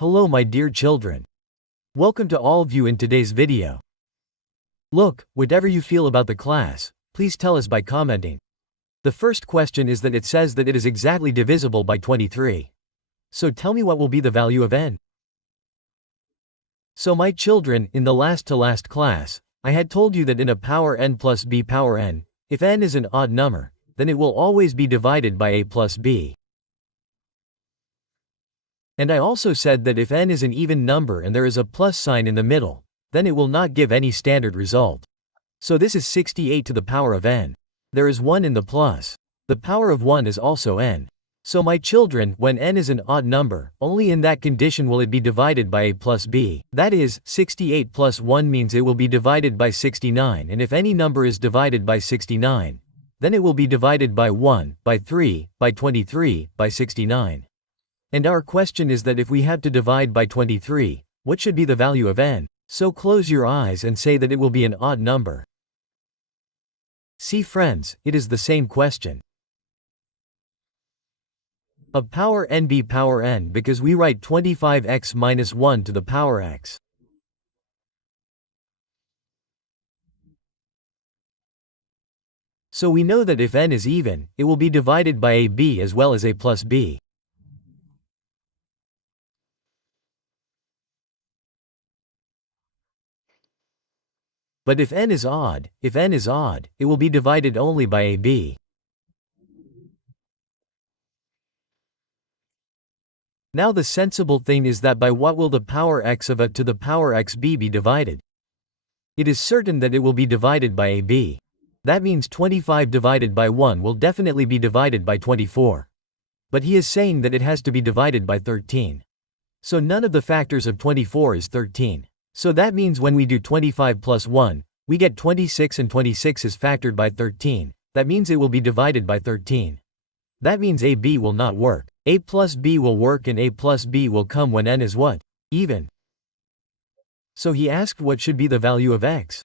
Hello my dear children. Welcome to all of you in today's video. Look, whatever you feel about the class, please tell us by commenting. The first question is that it says that it is exactly divisible by 23. So tell me what will be the value of n. So my children, in the last class, I had told you that in a power n plus b power n, if n is an odd number, then it will always be divided by a plus b. And I also said that if n is an even number and there is a plus sign in the middle, then it will not give any standard result. So this is 68 to the power of n. There is 1 in the plus. The power of 1 is also n. So my children, when n is an odd number, only in that condition will it be divided by a plus b. That is, 68 plus 1 means it will be divided by 69, and if any number is divided by 69, then it will be divided by 1, by 3, by 23, by 69. And our question is that if we have to divide by 23, what should be the value of n? So close your eyes and say that it will be an odd number. See friends, it is the same question. A power n b power n because we write 25x minus 1 to the power x. So we know that if n is even, it will be divided by a b as well as a plus b. But if n is odd, it will be divided only by a b. Now the sensible thing is that by what will the power x of a to the power xb be divided? It is certain that it will be divided by a b. That means 25 divided by 1 will definitely be divided by 24. But he is saying that it has to be divided by 13. So none of the factors of 24 is 13. So that means when we do 25 plus 1, we get 26 and 26 is factored by 13. That means it will be divided by 13. That means AB will not work. A plus B will work and A plus B will come when n is what? Even. So he asked what should be the value of x.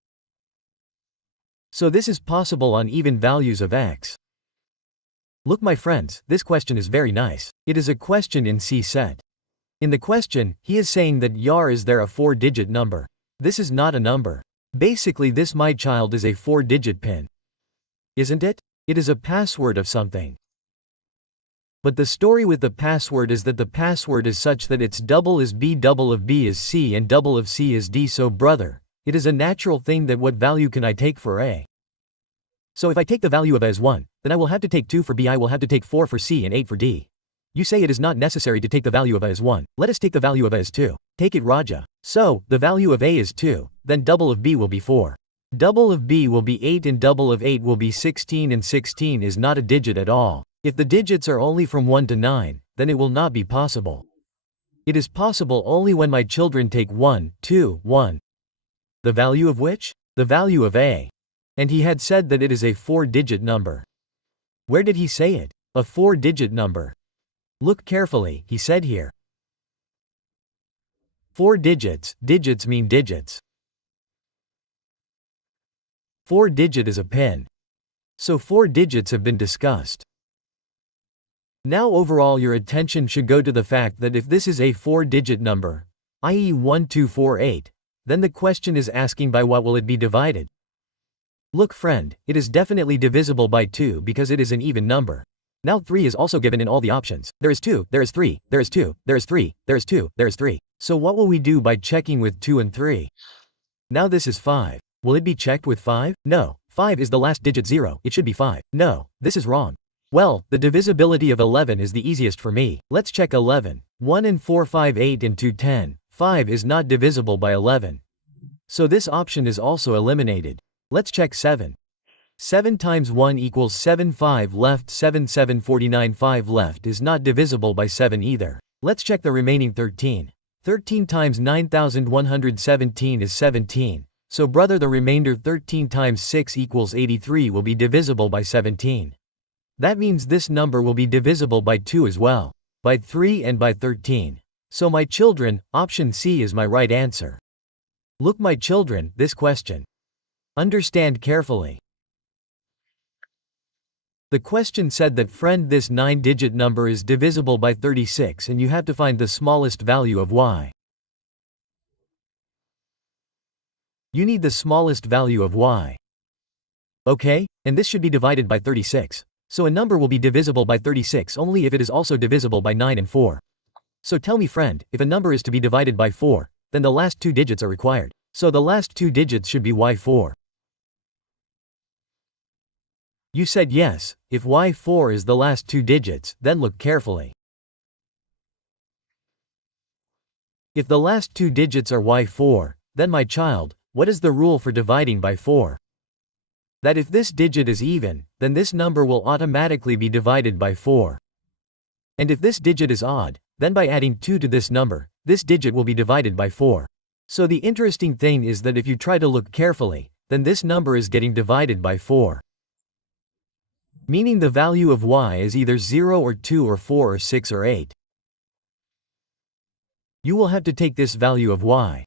So this is possible on even values of x. Look my friends, this question is very nice. It is a question in CSAT. In the question, he is saying that is there a 4-digit number? This is not a number. Basically this my child is a 4-digit PIN. Isn't it? It is a password of something. But the story with the password is that the password is such that it's double is B, double of B is C and double of C is D. So brother, it is a natural thing that what value can I take for A? So if I take the value of A as 1, then I will have to take 2 for B, I will have to take 4 for C and 8 for D. You say it is not necessary to take the value of A as 1. Let us take the value of A as 2. Take it Raja. So, the value of A is 2, then double of B will be 4. Double of B will be 8 and double of 8 will be 16 and 16 is not a digit at all. If the digits are only from 1 to 9, then it will not be possible. It is possible only when my children take 1, 2, 1. The value of which? The value of A. And he had said that it is a 4-digit number. Where did he say it? A 4-digit number. Look carefully, he said here. 4 digits, digits mean digits. 4-digit is a PIN. So 4 digits have been discussed. Now overall your attention should go to the fact that if this is a 4-digit number, i.e. 1248, then the question is asking by what will it be divided? Look friend, it is definitely divisible by 2 because it is an even number. Now 3 is also given in all the options. There is 2, there is 3, there is 2, there is 3, there is 2, there is 3. So what will we do by checking with 2 and 3? Now this is 5. Will it be checked with 5? No. 5 is the last digit 0, it should be 5. No, this is wrong. Well, the divisibility of 11 is the easiest for me. Let's check 11. 1 and 4 5 8 and 2 10. 5 is not divisible by 11. So this option is also eliminated. Let's check 7. 7 times 1 equals 7 5 left 7 7 49 5 left is not divisible by 7 either. Let's check the remaining 13. 13 times 9117 is 17. So brother the remainder 13 times 6 equals 83 will be divisible by 17. That means this number will be divisible by 2 as well. By 3 and by 13. So my children, option C is my right answer. Look my children, this question. Understand carefully. The question said that friend, this 9-digit number is divisible by 36 and you have to find the smallest value of y. You need the smallest value of y. Okay, and this should be divided by 36. So a number will be divisible by 36 only if it is also divisible by 9 and 4. So tell me friend, if a number is to be divided by 4, then the last two digits are required. So the last two digits should be y4. You said yes. If y4 is the last two digits, then look carefully. If the last two digits are y4, then my child, what is the rule for dividing by 4? That if this digit is even, then this number will automatically be divided by 4. And if this digit is odd, then by adding 2 to this number, this digit will be divided by 4. So the interesting thing is that if you try to look carefully, then this number is getting divided by 4. Meaning the value of y is either 0 or 2 or 4 or 6 or 8. You will have to take this value of y.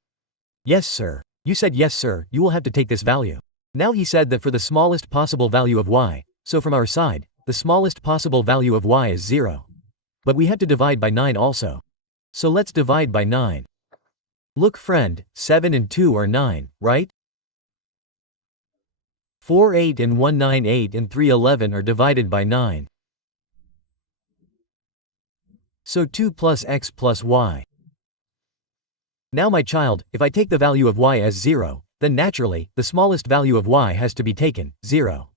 Yes sir. You said yes sir, you will have to take this value. Now he said that for the smallest possible value of y, so from our side, the smallest possible value of y is 0. But we have to divide by 9 also. So let's divide by 9. Look friend, 7 and 2 are 9, right? 4 8 and 1 9 8 and 3 11 are divided by 9. So 2 plus x plus y. Now my child, if I take the value of y as 0, then naturally, the smallest value of y has to be taken, 0.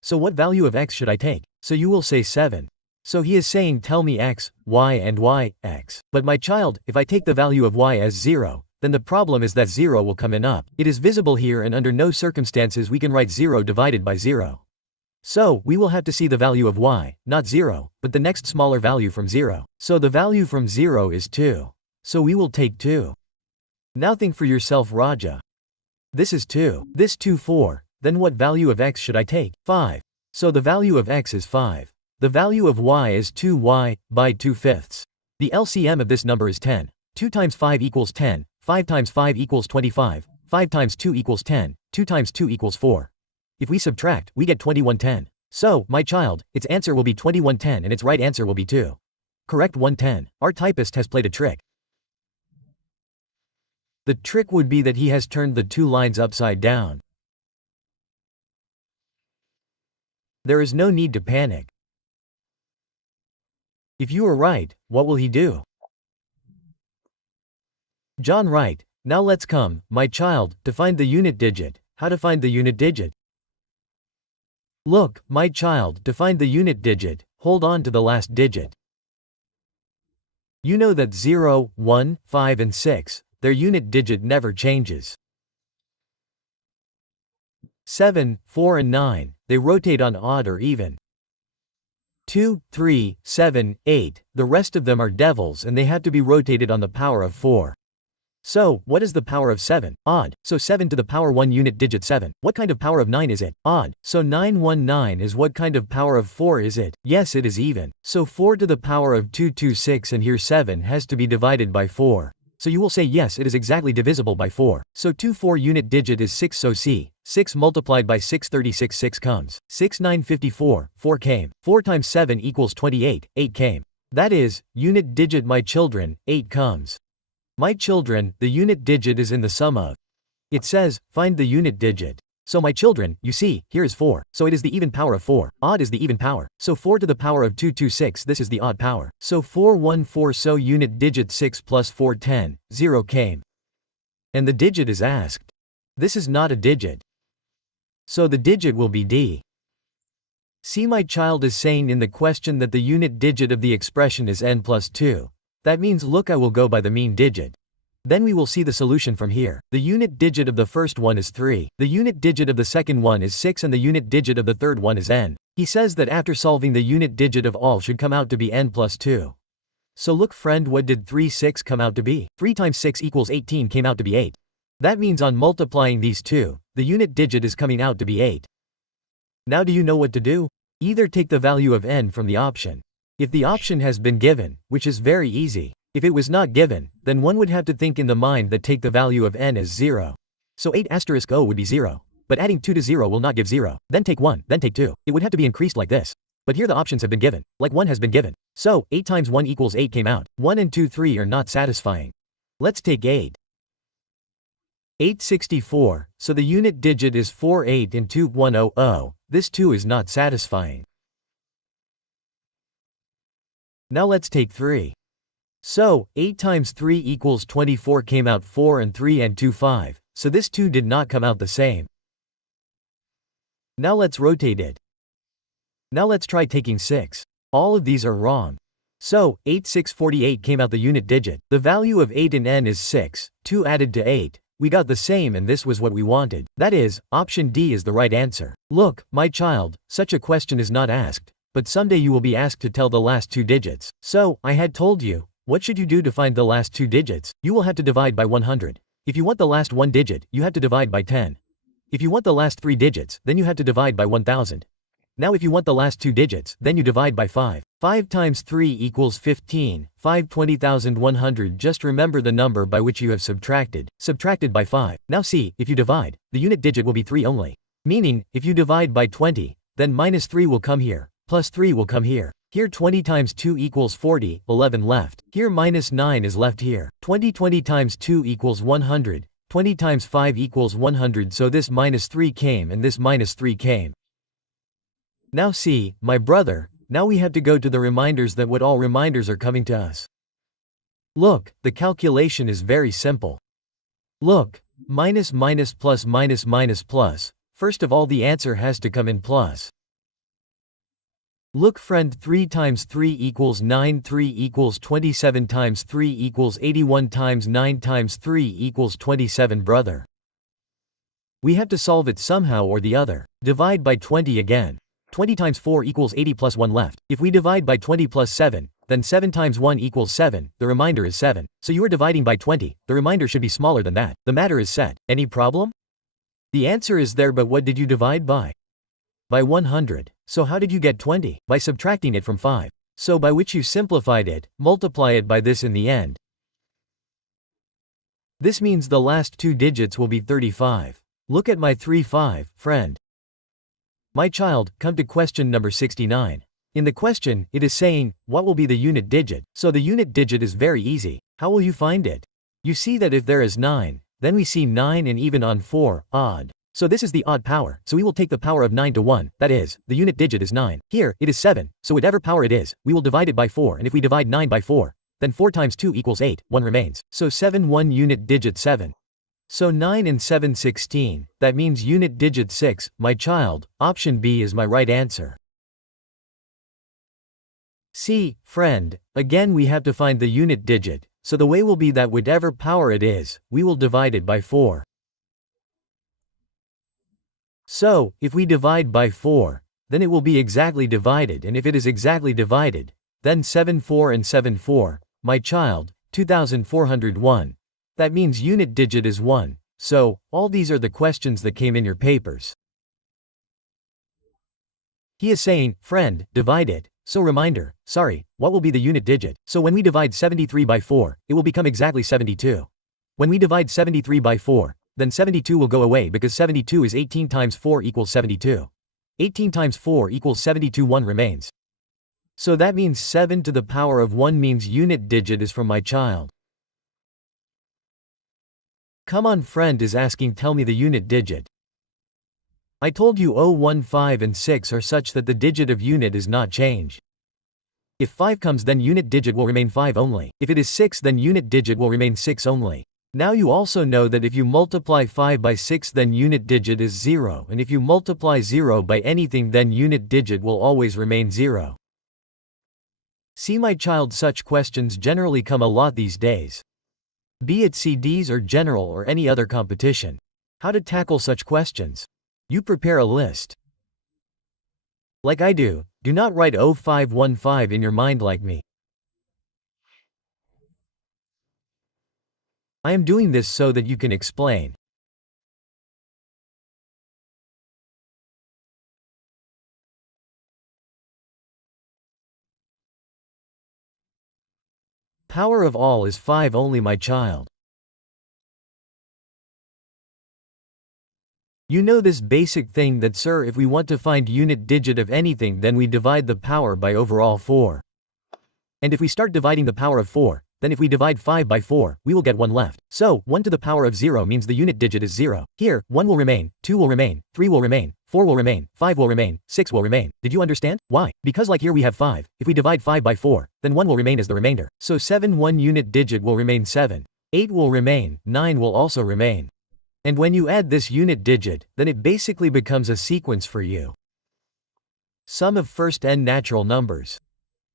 So what value of x should I take? So you will say 7. So he is saying tell me x, y and y, x. But my child, if I take the value of y as 0, then the problem is that 0 will come in up. It is visible here and under no circumstances we can write 0 divided by 0. So, we will have to see the value of y, not 0, but the next smaller value from 0. So the value from 0 is 2. So we will take 2. Now think for yourself Raja. This is 2. This 2 4. Then what value of x should I take? 5. So the value of x is 5. The value of y is 2y, by 2/5. The LCM of this number is 10. 2 times 5 equals 10, 5 times 5 equals 25, 5 times 2 equals 10, 2 times 2 equals 4. If we subtract, we get 2110. So, my child, its answer will be 2110 and its right answer will be 2. Correct 110. Our typist has played a trick. The trick would be that he has turned the two lines upside down. There is no need to panic. If you are right, what will he do? John right. Now let's come, my child, to find the unit digit. How to find the unit digit? Look, my child, to find the unit digit, hold on to the last digit. You know that 0, 1, 5 and 6, their unit digit never changes. 7, 4 and 9, they rotate on odd or even. 2, 3, 7, 8, the rest of them are devils and they have to be rotated on the power of 4. So, what is the power of 7? Odd. So 7 to the power 1 unit digit 7. What kind of power of 9 is it? Odd. So 919 is what kind of power of 4 is it? Yes, it is even. So 4 to the power of 226 and here 7 has to be divided by 4. So you will say yes, it is exactly divisible by 4. So 24 unit digit is 6, so C, 6 multiplied by 636 6 comes. 6 9 54, 4 came. 4 times 7 equals 28, 8 came. That is, unit digit my children, 8 comes. My children, the unit digit is in the sum of. It says, find the unit digit. So my children, you see, here is 4. So it is the even power of 4. Odd is the even power. So 4 to the power of 226, this is the odd power. So 414, so unit digit 6 plus 410, 0 came. And the digit is asked. This is not a digit. So the digit will be D. See, my child is saying in the question that the unit digit of the expression is n plus 2. That means look, I will go by the mean digit. Then we will see the solution from here. The unit digit of the first one is 3. The unit digit of the second one is 6 and the unit digit of the third one is n. He says that after solving the unit digit of all should come out to be n plus 2. So look friend, what did 3 6 come out to be? 3 times 6 equals 18 came out to be 8. That means on multiplying these two, the unit digit is coming out to be 8. Now do you know what to do? Either take the value of n from the option. If the option has been given, which is very easy. If it was not given, then one would have to think in the mind that take the value of n as 0. So 8 asterisk O would be 0. But adding 2 to 0 will not give 0. Then take 1, then take 2. It would have to be increased like this. But here the options have been given, like 1 has been given. So, 8 times 1 equals 8 came out. 1 and 2 3 are not satisfying. Let's take 8. 864, so the unit digit is 48 and 2100, this 2 is not satisfying. Now let's take 3. So, 8 times 3 equals 24 came out 4 and 3 and 2 5, so this 2 did not come out the same. Now let's rotate it. Now let's try taking 6. All of these are wrong. So, 8648 came out the unit digit. The value of 8 in n is 6, 2 added to 8. We got the same and this was what we wanted. That is, option D is the right answer. Look, my child, such a question is not asked, but someday you will be asked to tell the last 2 digits. So, I had told you, what should you do to find the last 2 digits? You will have to divide by 100. If you want the last 1 digit, you have to divide by 10. If you want the last 3 digits, then you have to divide by 1000. Now if you want the last 2 digits, then you divide by 5. 5 times 3 equals 15, 5 20,100. Just remember the number by which you have subtracted by 5. Now see, if you divide, the unit digit will be 3 only. Meaning, if you divide by 20, then minus 3 will come here, plus 3 will come here. Here 20 times 2 equals 40, 11 left. Here minus 9 is left here. 20 times 2 equals 100, 20 times 5 equals 100, so this minus 3 came and this minus 3 came. Now see, my brother, now we have to go to the reminders that what all reminders are coming to us. Look, the calculation is very simple. Look, minus minus plus minus minus plus, first of all the answer has to come in plus. Look friend, 3 times 3 equals 9, 3 equals 27 times 3 equals 81 times 9 times 3 equals 27 brother. We have to solve it somehow or the other. Divide by 20 again. 20 times 4 equals 80 plus 1 left. If we divide by 20 plus 7, then 7 times 1 equals 7, the remainder is 7. So you are dividing by 20, the remainder should be smaller than that. The matter is set. Any problem? The answer is there, but what did you divide by? By 100. So how did you get 20? By subtracting it from 5. So by which you simplified it, multiply it by this in the end. This means the last 2 digits will be 35. Look at my 3-5, friend. My child, come to question number 69. In the question, it is saying, what will be the unit digit? So the unit digit is very easy. How will you find it? You see that if there is 9, then we see 9 and even on 4, odd. So this is the odd power, so we will take the power of 9 to 1, that is, the unit digit is 9. Here, it is 7, so whatever power it is, we will divide it by 4, and if we divide 9 by 4, then 4 times 2 equals 8, 1 remains. So 7 1 unit digit 7. So 9 and 7 16, that means unit digit 6, my child, option B is my right answer. See, friend, again we have to find the unit digit, so the way will be that whatever power it is, we will divide it by 4. So, if we divide by 4, then it will be exactly divided, and if it is exactly divided, then 7 4 and 7 4, my child, 2401. That means unit digit is 1. So, all these are the questions that came in your papers. He is saying, friend, divide it. So reminder, sorry, what will be the unit digit? So when we divide 73 by 4, it will become exactly 72. When we divide 73 by 4, then 72 will go away because 72 is 18 times 4 equals 72. 18 times 4 equals 72, 1 remains. So that means 7 to the power of 1 means unit digit is from my child. Come on, friend is asking, tell me the unit digit. I told you 0, 1, 5 and 6 are such that the digit of unit is not change. If 5 comes, then unit digit will remain 5 only. If it is 6, then unit digit will remain 6 only. Now you also know that if you multiply 5 by 6, then unit digit is 0, and if you multiply 0 by anything, then unit digit will always remain 0. See, my child, such questions generally come a lot these days. Be it CDs or general or any other competition. How to tackle such questions? You prepare a list. Like I do not write 0515 in your mind like me. I am doing this so that you can explain. Power of all is 5 only, my child. You know this basic thing that sir, if we want to find unit digit of anything, then we divide the power by overall 4. And if we start dividing the power of 4, then if we divide 5 by 4, we will get 1 left. So, 1 to the power of 0 means the unit digit is 0. Here, 1 will remain, 2 will remain, 3 will remain, 4 will remain, 5 will remain, 6 will remain. Did you understand? Why? Because like here we have 5, if we divide 5 by 4, then 1 will remain as the remainder. So 7 one unit digit will remain 7. 8 will remain, 9 will also remain. And when you add this unit digit, then it basically becomes a sequence for you. Sum of first n natural numbers.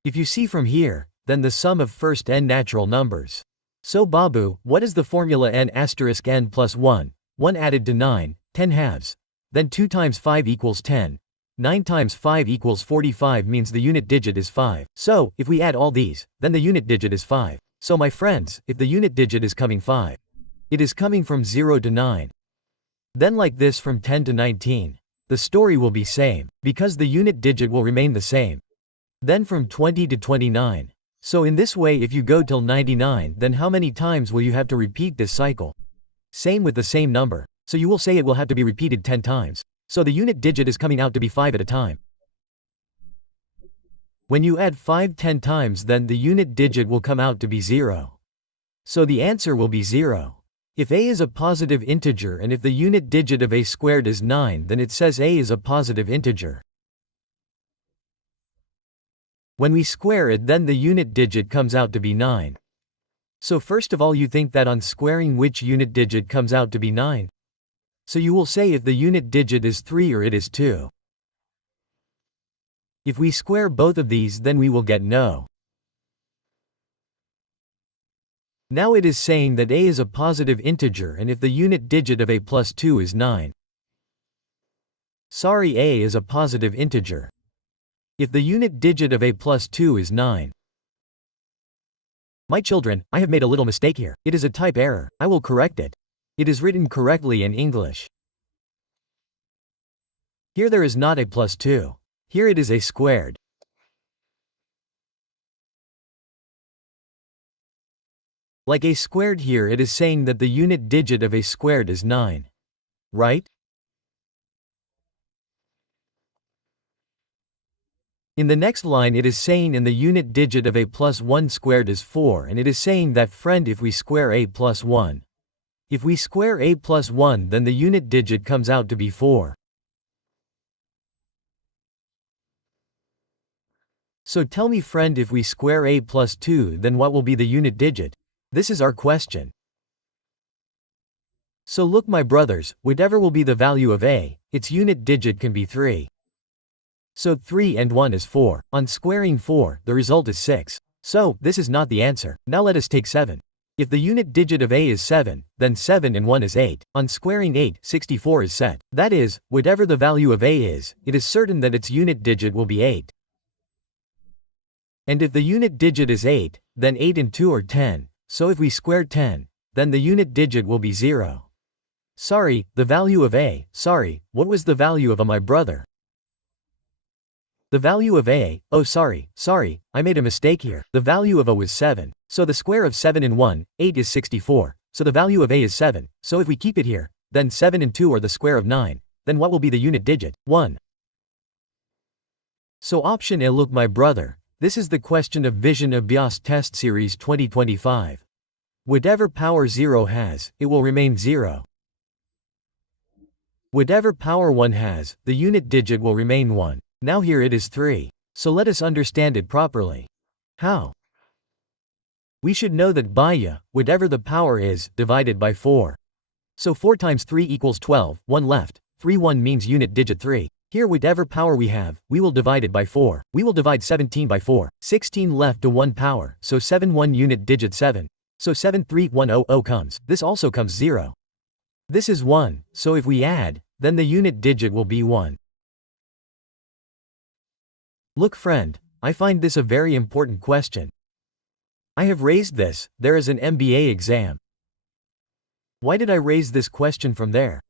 If you see from here, then the sum of first n natural numbers. So Babu, what is the formula n asterisk n plus 1, 1 added to 9, 10 halves. Then 2 times 5 equals 10. 9 times 5 equals 45 means the unit digit is 5. So, if we add all these, then the unit digit is 5. So my friends, if the unit digit is coming 5, it is coming from 0 to 9. Then like this from 10 to 19. The story will be same, because the unit digit will remain the same. Then from 20 to 29. So in this way if you go till 99, then how many times will you have to repeat this cycle? Same with the same number. So you will say it will have to be repeated 10 times. So the unit digit is coming out to be 5 at a time. When you add 5 10 times, then the unit digit will come out to be 0. So the answer will be 0. If a is a positive integer and if the unit digit of a squared is 9, then it says a is a positive integer. When we square it, then the unit digit comes out to be 9. So first of all, you think that on squaring which unit digit comes out to be 9? So you will say if the unit digit is 3 or it is 2. If we square both of these, then we will get no. Now it is saying that a is a positive integer and if the unit digit of a plus 2 is 9. Sorry, a is a positive integer. If the unit digit of a plus 2 is 9. My children, I have made a little mistake here. It is a type error. I will correct it. It is written correctly in English. Here there is not a plus 2. Here it is a squared. Like a squared here, it is saying that the unit digit of a squared is 9. Right? In the next line it is saying in the unit digit of a plus 1 squared is 4, and it is saying that friend if we square a plus 1. If we square a plus 1, then the unit digit comes out to be 4. So tell me friend, if we square a plus 2, then what will be the unit digit? This is our question. So look my brothers, whatever will be the value of a, its unit digit can be 3. So 3 and 1 is 4. On squaring 4, the result is 6. So, this is not the answer. Now let us take 7. If the unit digit of a is 7, then 7 and 1 is 8. On squaring 8, 64 is set. That is, whatever the value of a is, it is certain that its unit digit will be 8. And if the unit digit is 8, then 8 and 2 are 10. So if we square 10, then the unit digit will be 0. Sorry, the value of a, what was the value of a, my brother? The value of a, oh sorry, I made a mistake here. The value of a was 7. So the square of 7 and 1, 8 is 64. So the value of a is 7. So if we keep it here, then 7 and 2 are the square of 9. Then what will be the unit digit? 1. So option A. Look my brother, this is the question of Vision Abhyas Test Series 2025. Whatever power 0 has, it will remain 0. Whatever power 1 has, the unit digit will remain 1. Now here it is 3. So let us understand it properly. How? We should know that baya, whatever the power is, divided by 4. So 4 times 3 equals 12, 1 left. 3 1 means unit digit 3. Here whatever power we have, we will divide it by 4. We will divide 17 by 4. 16 left to 1 power, so 7 1 unit digit 7. So 7 3 1 0 0 comes. This also comes 0. This is 1, so if we add, then the unit digit will be 1. Look friend, I find this a very important question. I have raised this, there is an MBA exam. Why did I raise this question from there?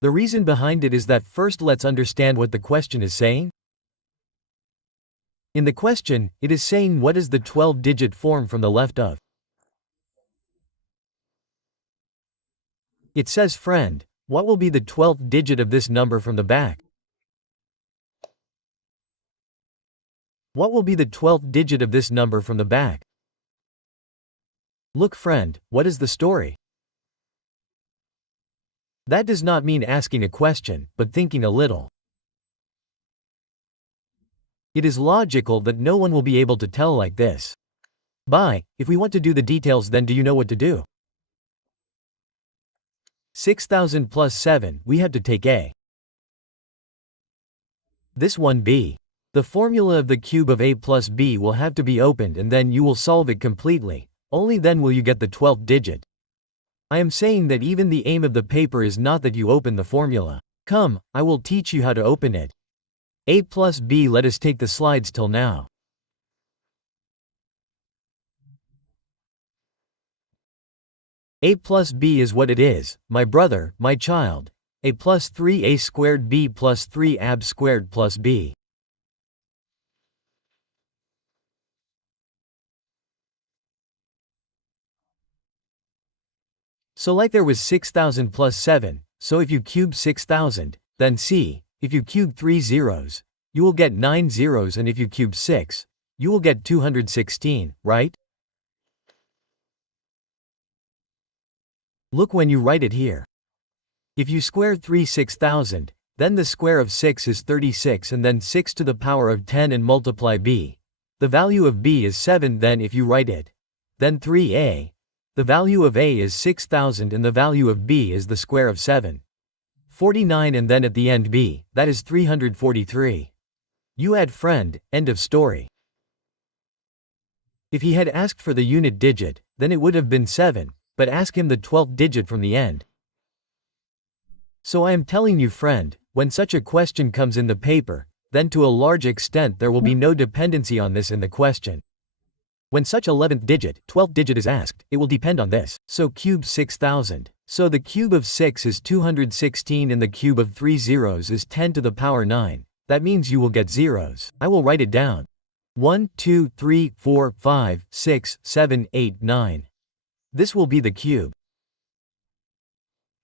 The reason behind it is that first let's understand what the question is saying. In the question, it is saying what is the 12-digit form from the left of. It says friend, What will be the 12th digit of this number from the back? What will be the 12th digit of this number from the back? Look friend, what is the story? That does not mean asking a question, but thinking a little. It is logical that no one will be able to tell like this. If we want to do the details, then do you know what to do? 6,000 plus 7, we have to take A. This one B. The formula of the cube of A plus B will have to be opened and then you will solve it completely. Only then will you get the 12th digit. I am saying that even the aim of the paper is not that you open the formula. Come, I will teach you how to open it. A plus B, let us take the slides till now. A plus B is what it is, my brother, my child. A plus 3a squared b plus 3ab squared plus b. So like there was 6,000 plus 7, so if you cube 6,000, then C, if you cube 3 zeros, you will get 9 zeros, and if you cube 6, you will get 216, right? Look when you write it here. If you square 3 6,000, then the square of 6 is 36 and then 6 to the power of 10 and multiply b. The value of b is 7, then if you write it, then 3a. The value of a is 6,000 and the value of b is the square of 7. 49 and then at the end b, that is 343. You add friend, end of story. If he had asked for the unit digit, then it would have been 7, but ask him the 12th digit from the end. So I am telling you friend, when such a question comes in the paper, then to a large extent there will be no dependency on this in the question. When such 11th digit, 12th digit is asked, it will depend on this. So cube 6,000. So the cube of 6 is 216 and the cube of 3 zeros is 10 to the power 9. That means you will get zeros. I will write it down. 1, 2, 3, 4, 5, 6, 7, 8, 9. This will be the cube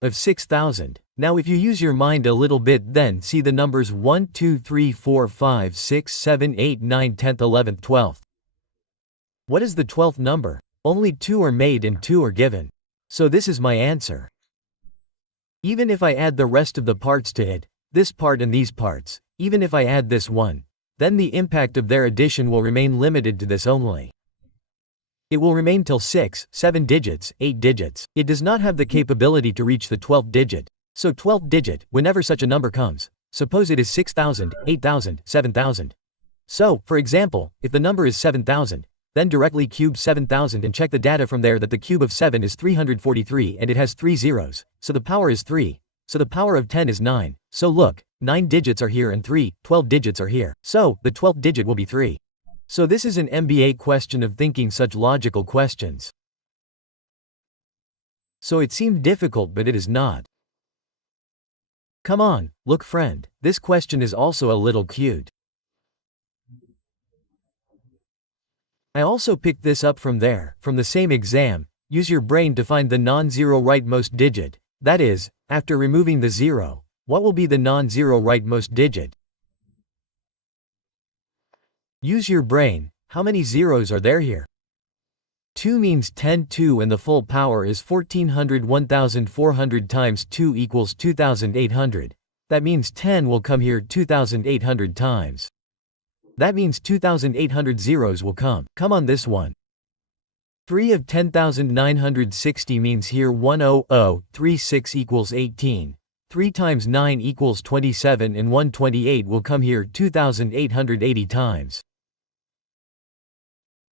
of 6,000. Now if you use your mind a little bit, then see the numbers 1, 2, 3, 4, 5, 6, 7, 8, 9, 10th, 11th, 12th. What is the 12th number? Only 2 are made and 2 are given. So this is my answer. Even if I add the rest of the parts to it, this part and these parts, even if I add this one, then the impact of their addition will remain limited to this only. It will remain till 6, 7 digits, 8 digits. It does not have the capability to reach the 12th digit. So 12th digit, whenever such a number comes, suppose it is 6,000, 8,000, 7,000. So, for example, if the number is 7,000, then directly cube 7,000 and check the data from there that the cube of 7 is 343 and it has 3 zeros, so the power is 3. So the power of 10 is 9. So look, 9 digits are here and 12 digits are here. So, the 12th digit will be 3. So this is an MBA question of thinking such logical questions. So it seemed difficult, but it is not. Come on, look friend, this question is also a little cute. I also picked this up from there, from the same exam. Use your brain to find the non-zero rightmost digit. That is, after removing the 0, what will be the non-zero rightmost digit? Use your brain. How many zeros are there here? 2 means 10, 2 and the full power is 1400. 1400 times 2 equals 2800. That means 10 will come here 2800 times. That means 2,800 zeros will come on this one. 3 of 10,960 means here 10036 equals 18. 3 times 9 equals 27 and 128 will come here 2,880 times.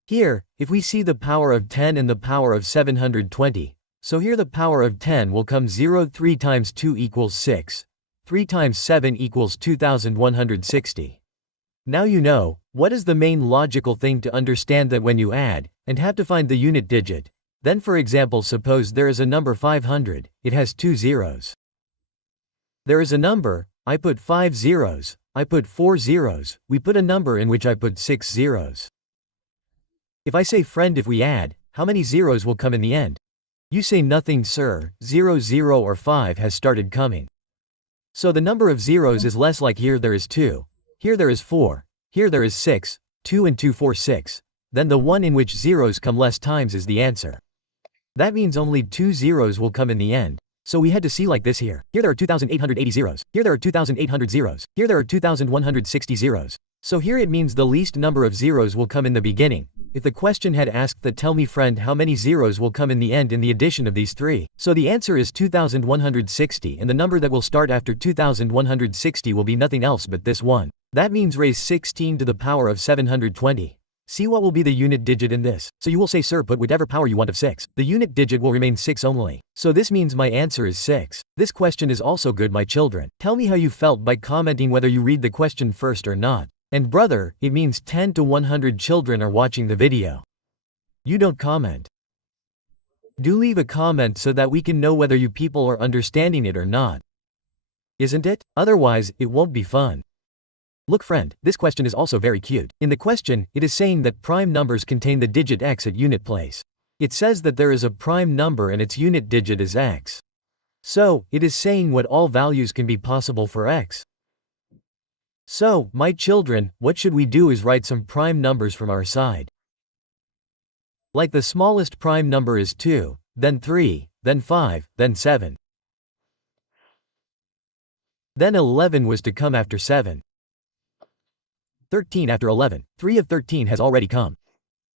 Here, if we see the power of 10 and the power of 720, so here the power of 10 will come 0. 3 times 2 equals 6. 3 times 7 equals 2,160. Now you know, what is the main logical thing to understand that when you add, and have to find the unit digit, then for example suppose there is a number 500, it has 2 zeros. There is a number, I put 5 zeros, I put 4 zeros, we put a number in which I put 6 zeros. If I say friend, if we add, how many zeros will come in the end? You say nothing sir, 0 0 or 5 has started coming. So the number of zeros is less like here there is 2, here there is 4, here there is 6, 2 and 2 4 6. Then the one in which zeros come less times is the answer. That means only 2 zeros will come in the end. So we had to see like this here. Here there are 2,880 zeros. Here there are 2,800 zeros. Here there are 2,160 zeros. So here it means the least number of zeros will come in the beginning. If the question had asked that tell me friend how many zeros will come in the end in the addition of these three. So the answer is 2,160 and the number that will start after 2,160 will be nothing else but this one. That means raise 16 to the power of 720. See what will be the unit digit in this. So you will say sir put whatever power you want of 6. The unit digit will remain 6 only. So this means my answer is 6. This question is also good my children. Tell me how you felt by commenting whether you read the question first or not. And brother, it means 10 to 100 children are watching the video. You don't comment. Do leave a comment so that we can know whether you people are understanding it or not. Isn't it? Otherwise, it won't be fun. Look friend, this question is also very cute. In the question, it is saying that prime numbers contain the digit x at unit place. It says that there is a prime number and its unit digit is x. So, it is saying what all values can be possible for x. So, my children, what should we do is write some prime numbers from our side. Like the smallest prime number is 2, then 3, then 5, then 7. Then 11 was to come after 7. 13 after 11. 3 of 13 has already come.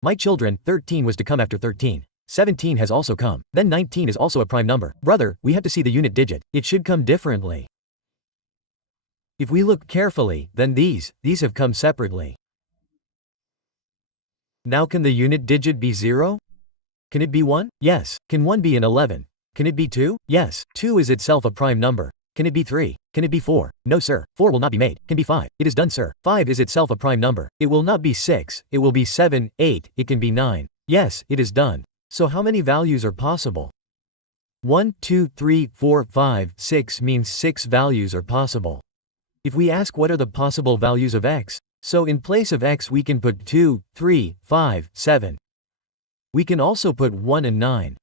My children, 13 was to come after 13. 17 has also come. Then 19 is also a prime number. Brother, we have to see the unit digit. It should come differently. If we look carefully, then these have come separately. Now can the unit digit be 0? Can it be 1? Yes. Can 1 be an 11? Can it be 2? Yes. 2 is itself a prime number. Can it be 3? Can it be 4? No sir, 4 will not be made. Can be 5. It is done sir. 5 is itself a prime number. It will not be 6, it will be 7, 8, it can be 9. Yes, it is done. So how many values are possible? 1, 2, 3, 4, 5, 6 means 6 values are possible. If we ask what are the possible values of x, so in place of x we can put 2, 3, 5, 7. We can also put 1 and 9.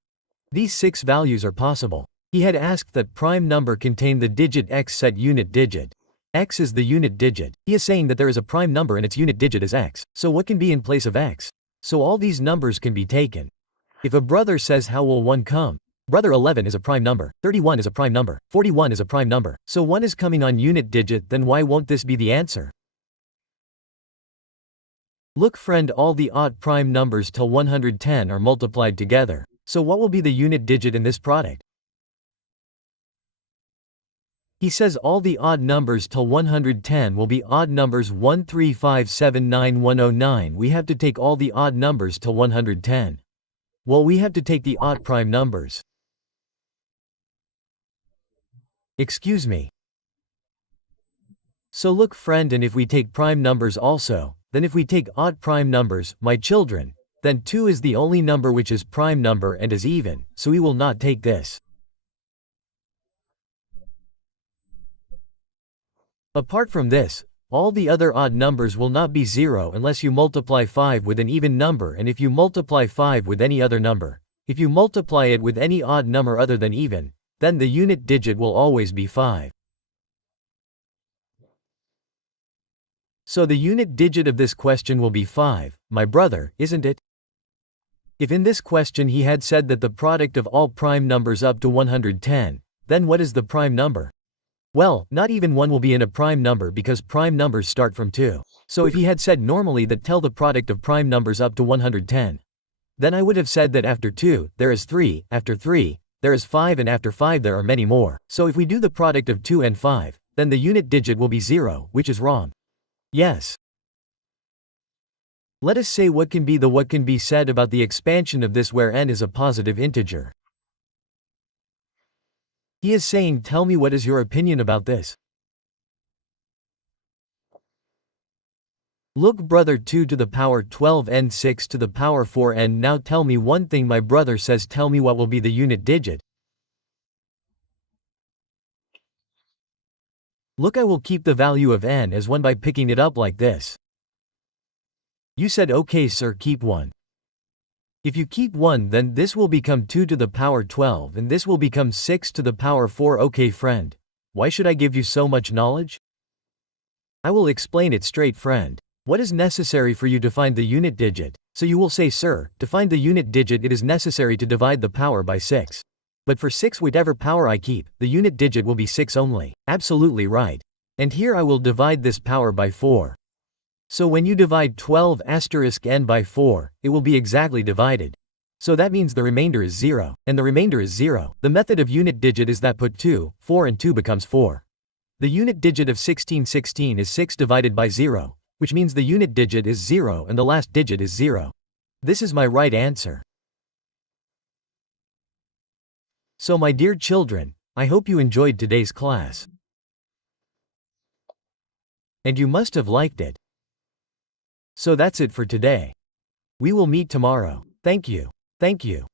These 6 values are possible. He had asked that prime number contain the digit x set unit digit. X is the unit digit. He is saying that there is a prime number and its unit digit is x. So what can be in place of x? So all these numbers can be taken. If a brother says how will 1 come? Brother 11 is a prime number, 31 is a prime number, 41 is a prime number. So 1 is coming on unit digit, then why won't this be the answer? Look friend, all the odd prime numbers till 110 are multiplied together. So what will be the unit digit in this product? He says all the odd numbers till 110 will be odd numbers 1 3 5 7 9 109. We have to take all the odd numbers till 110. Well, we have to take the odd prime numbers. Excuse me. So look friend, and if we take prime numbers also, then if we take odd prime numbers, my children, then 2 is the only number which is prime number and is even, so we will not take this. Apart from this, all the other odd numbers will not be 0 unless you multiply 5 with an even number, and if you multiply 5 with any other number, if you multiply it with any odd number other than even, then the unit digit will always be 5. So the unit digit of this question will be 5, my brother, isn't it? If in this question he had said that the product of all prime numbers up to 110, then what is the prime number? Well, not even 1 will be in a prime number because prime numbers start from 2. So if he had said normally that tell the product of prime numbers up to 110, then I would have said that after 2, there is 3, after 3, there is 5, and after 5 there are many more. So if we do the product of 2 and 5, then the unit digit will be 0, which is wrong. Yes. Let us say what can be said about the expansion of this where n is a positive integer. He is saying tell me what is your opinion about this. Look brother, 2 to the power 12 n 6 to the power 4 n. Now tell me one thing, my brother says tell me what will be the unit digit. Look, I will keep the value of n as 1 by picking it up like this. You said okay sir, keep 1. If you keep 1, then this will become 2 to the power 12 and this will become 6 to the power 4. Okay friend. Why should I give you so much knowledge? I will explain it straight friend. What is necessary for you to find the unit digit? So you will say sir, to find the unit digit it is necessary to divide the power by 6. But for 6 whatever power I keep, the unit digit will be 6 only. Absolutely right. And here I will divide this power by 4. So when you divide 12 asterisk n by 4, it will be exactly divided. So that means the remainder is 0, and the remainder is 0. The method of unit digit is that put 2, 4 and 2 becomes 4. The unit digit of 1616 is 6 divided by 0, which means the unit digit is 0 and the last digit is 0. This is my right answer. So my dear children, I hope you enjoyed today's class. And you must have liked it. So that's it for today. We will meet tomorrow. Thank you. Thank you.